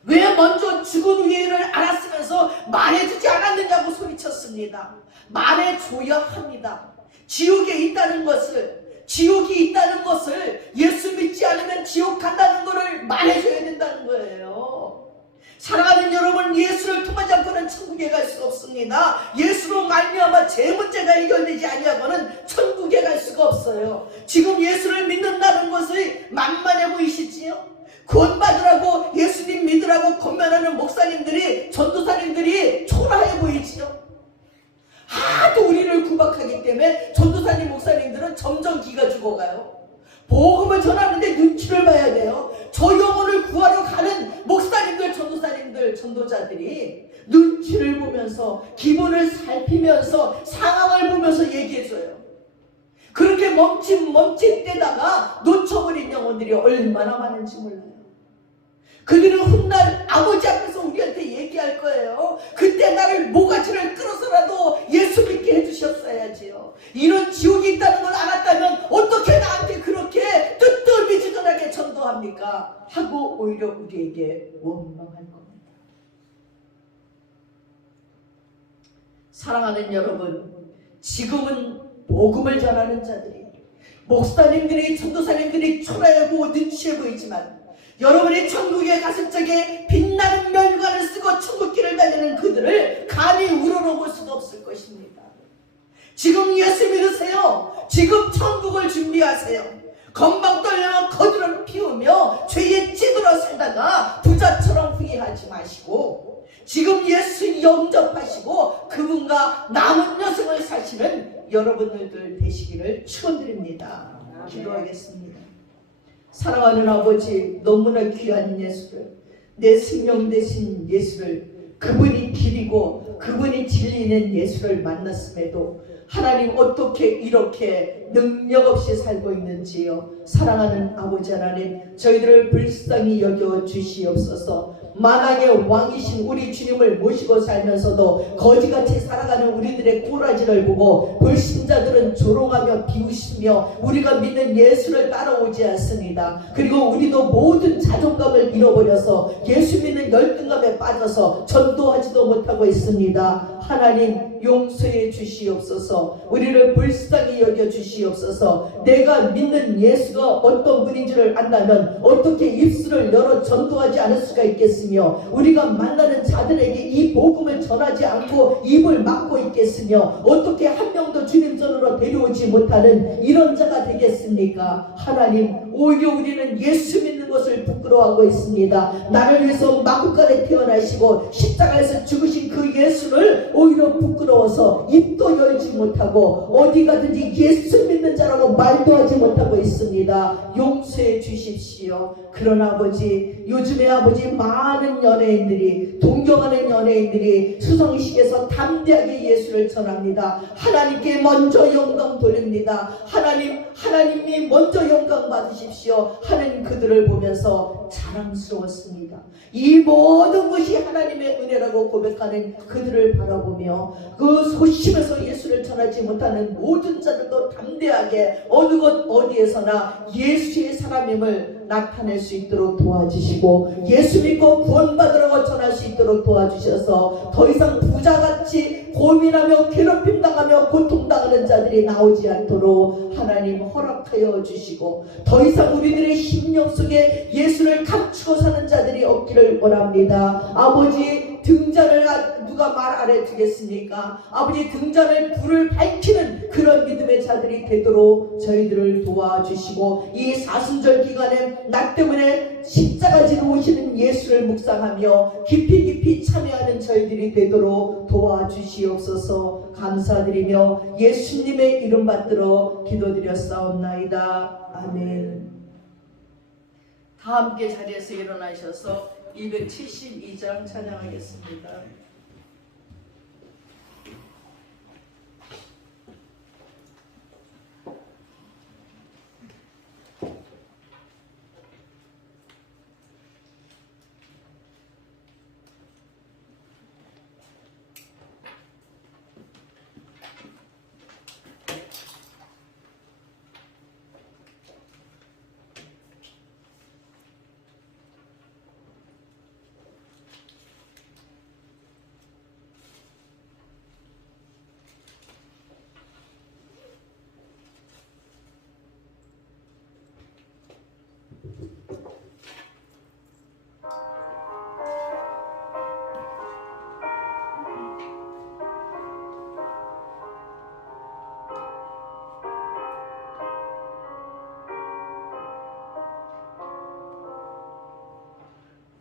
왜 먼저 죽은 후에를 알았으면서 말해주지 않았느냐고 소리쳤습니다. 말해줘야 합니다. 지옥이 있다는 것을 예수 믿지 않으면 지옥 간다는 것을 말해줘야 된다는 거예요. 사랑하는 여러분, 예수를 통하지 않고는 천국에 갈 수가 없습니다. 예수로 말미암아 제 문제가 해결되지 아니하고는 천국에 갈 수가 없어요. 지금 예수를 믿는다는 것이 만만해 보이시지요? 구원받으라고 예수님 믿으라고 권면하는 목사님들이, 전도사님들이 초라해 보이지요? 하도 우리를 구박하기 때문에 전도사님 목사님들은 점점 기가 죽어가요. 복음을 전하는데 눈치를 봐야 돼요. 저 영혼을 구하러 가는 목사님들, 전도사님들, 전도자들이 눈치를 보면서, 기분을 살피면서, 상황을 보면서 얘기해줘요. 그렇게 멈칫멈칫대다가 놓쳐버린 영혼들이 얼마나 많은지 몰라요. 그들은 훗날 아버지 앞에서 우리한테 얘기할 거예요. 그때 나를 모가지를 끌어서라도 예수 믿게 해주셨어야지요. 이런 지옥이 있다는 걸 알았다면 어떻게 나한테 그렇게 뜨뜻미지근하게 전도합니까? 하고 오히려 우리에게 원망할 겁니다. 사랑하는 여러분, 지금은 복음을 전하는 자들이, 목사님들이, 전도사님들이 초라하고 눈치해 보이지만 여러분이 천국에 갔을 적에 빛나는 면관을 쓰고 천국길을 달리는 그들을 감히 우러러볼 수도 없을 것입니다. 지금 예수 믿으세요. 지금 천국을 준비하세요. 건방 떨려 거드름 피우며 죄에 찌들어 살다가 부자처럼 후회하지 마시고 지금 예수 영접하시고 그분과 남은 여생을 사시는 여러분들 되시기를 축원드립니다. 기도하겠습니다. 사랑하는 아버지, 너무나 귀한 예수를, 내 생명 되신 예수를, 그분이 길이고 그분이 진리는 예수를 만났음에도 하나님 어떻게 이렇게 능력 없이 살고 있는지요. 사랑하는 아버지 하나님, 저희들을 불쌍히 여겨 주시옵소서. 만왕의 왕이신 우리 주님을 모시고 살면서도 거지같이 살아가는 우리들의 꼬라지를 보고 불신자들은 조롱하며 비웃으며 우리가 믿는 예수를 따라오지 않습니다. 그리고 우리도 모든 자존감을 잃어버려서 예수 믿는 열등감에 빠져서 전도하지도 못하고 있습니다. 하나님 용서해 주시옵소서. 우리를 불쌍히 여겨 주시옵소서. 내가 믿는 예수가 어떤 분인지를 안다면 어떻게 입술을 열어 전도하지 않을 수가 있겠습니까? 우리가 만나는 자들에게 이 복음을 전하지 않고 입을 막고 있겠으며 어떻게 한 명도 주님 전으로 데려오지 못하는 이런 자가 되겠습니까? 하나님, 오히려 우리는 예수 믿는 것을 부끄러워하고 있습니다. 나를 위해서 마구간에 태어나시고 십자가에서 죽으신 그 예수를 오히려 부끄러워서 입도 열지 못하고 어디 가든지 예수 믿는 자라고 말도 하지 못하고 있습니다. 용서해 주십시오. 그러나 아버지, 요즘에 아버지 많은 연예인들이, 동경하는 연예인들이 수성식에서 담대하게 예수를 전합니다. 하나님께 먼저 영광 돌립니다. 하나님이 먼저 영광 받으십시오 하는 그들을 보면서 자랑스러웠습니다. 이 모든 것이 하나님의 은혜라고 고백하는 그들을 바라보며 그 소심해서 예수를 전하지 못하는 모든 자들도 담대하게 어느 곳 어디에서나 예수의 사람임을 나타낼 수 있도록 도와주시고 예수 믿고 구원받으라고 전할 수 있도록 도와주셔서 더 이상 부자같이 고민하며 괴롭힘 당하며 고통당하는 자들이 나오지 않도록 하나님 허락하여 주시고 더 이상 우리들의 심령 속에 예수를 감추고 사는 자들이 없기를 원합니다. 아버지, 등잔을 누가 말 안 해주겠습니까? 아버지, 등잔을 불을 밝히는 그런 믿음의 자들이 되도록 저희들을 도와주시고 이 사순절 기간에 나 때문에 십자가 지러 오시는 예수를 묵상하며 깊이 참여하는 저희들이 되도록 도와주시옵소서. 감사드리며 예수님의 이름 받들어 기도드렸사옵나이다. 아멘. 다 함께 자리에서 일어나셔서 272장 찬양하겠습니다.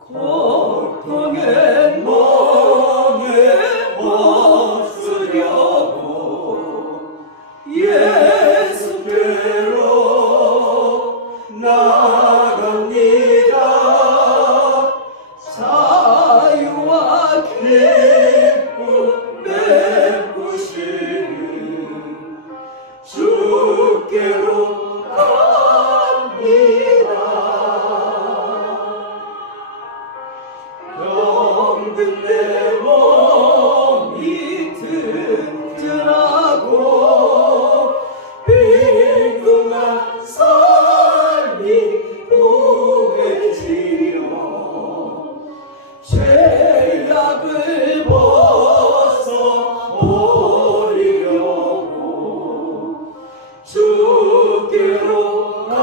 고통의 멍에 벗으려고 예수께로 나갑니다. 자유와 기쁨 베푸시는 주께로 갑니다. 병든 내 몸이 튼튼하고 빈궁한 삶이 후해지며 죄악을 벗어버리려고 주께로 갑니다.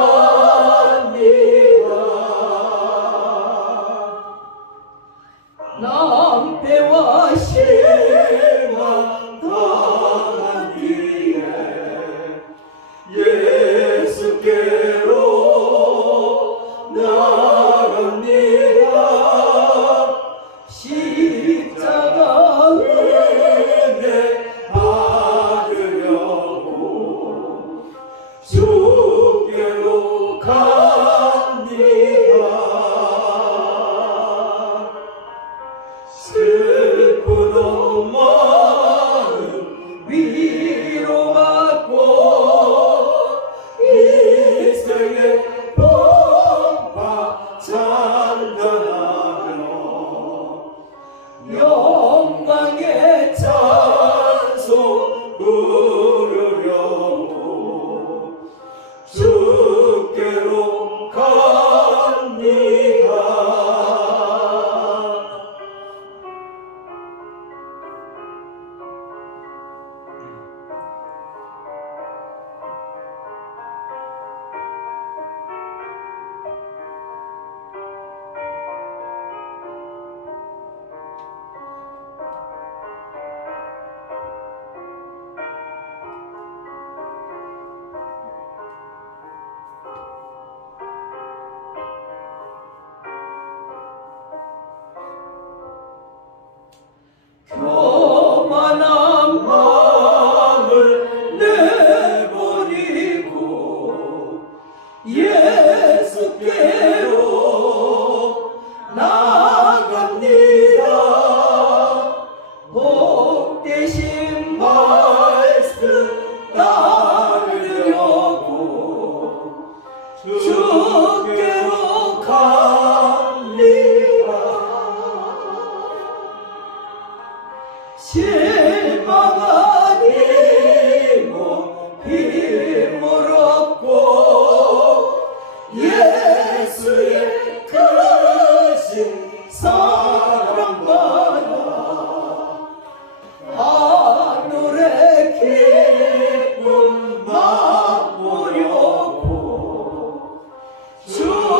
낭패와 실망 당한 뒤에 예수께로 나갑니다. 십자가 은혜 받으려고 주께로 갑니다. 슬프도 마음 위로받고 인생의 풍파 찬양하며 영광의 찬송 부르려고 주께로 갑니다. 교만한 마음을 내버리고 예수께로 나갑니다. 복되신 말씀 따르려고 주께로 갑니다. 실망한 이몸 빗물 없고 예수의 크신 사랑 받아 하늘의 기쁨 맛보려고 주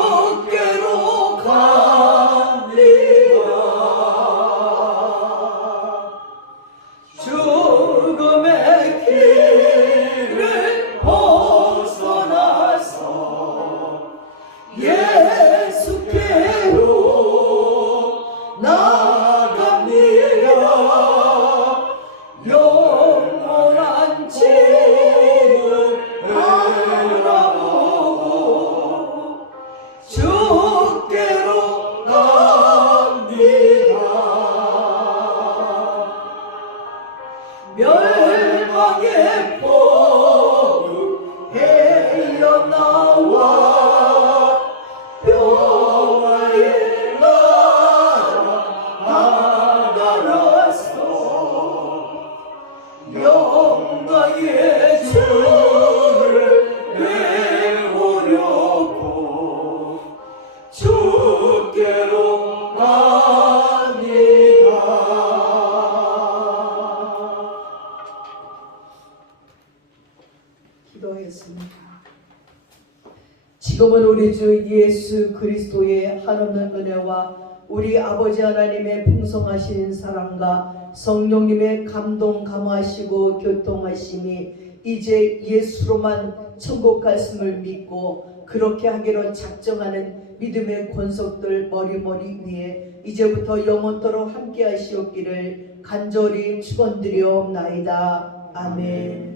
지금은 우리 주 예수 그리스도의 한없는 은혜와 우리 아버지 하나님의 풍성하신 사랑과 성령님의 감동 감화하시고 교통하심이 이제 예수로만 천국 갔음을 믿고 그렇게 하기로 작정하는 믿음의 권속들 머리머리 위에 이제부터 영원토록 함께 하시옵기를 간절히 축원드리옵나이다. 아멘.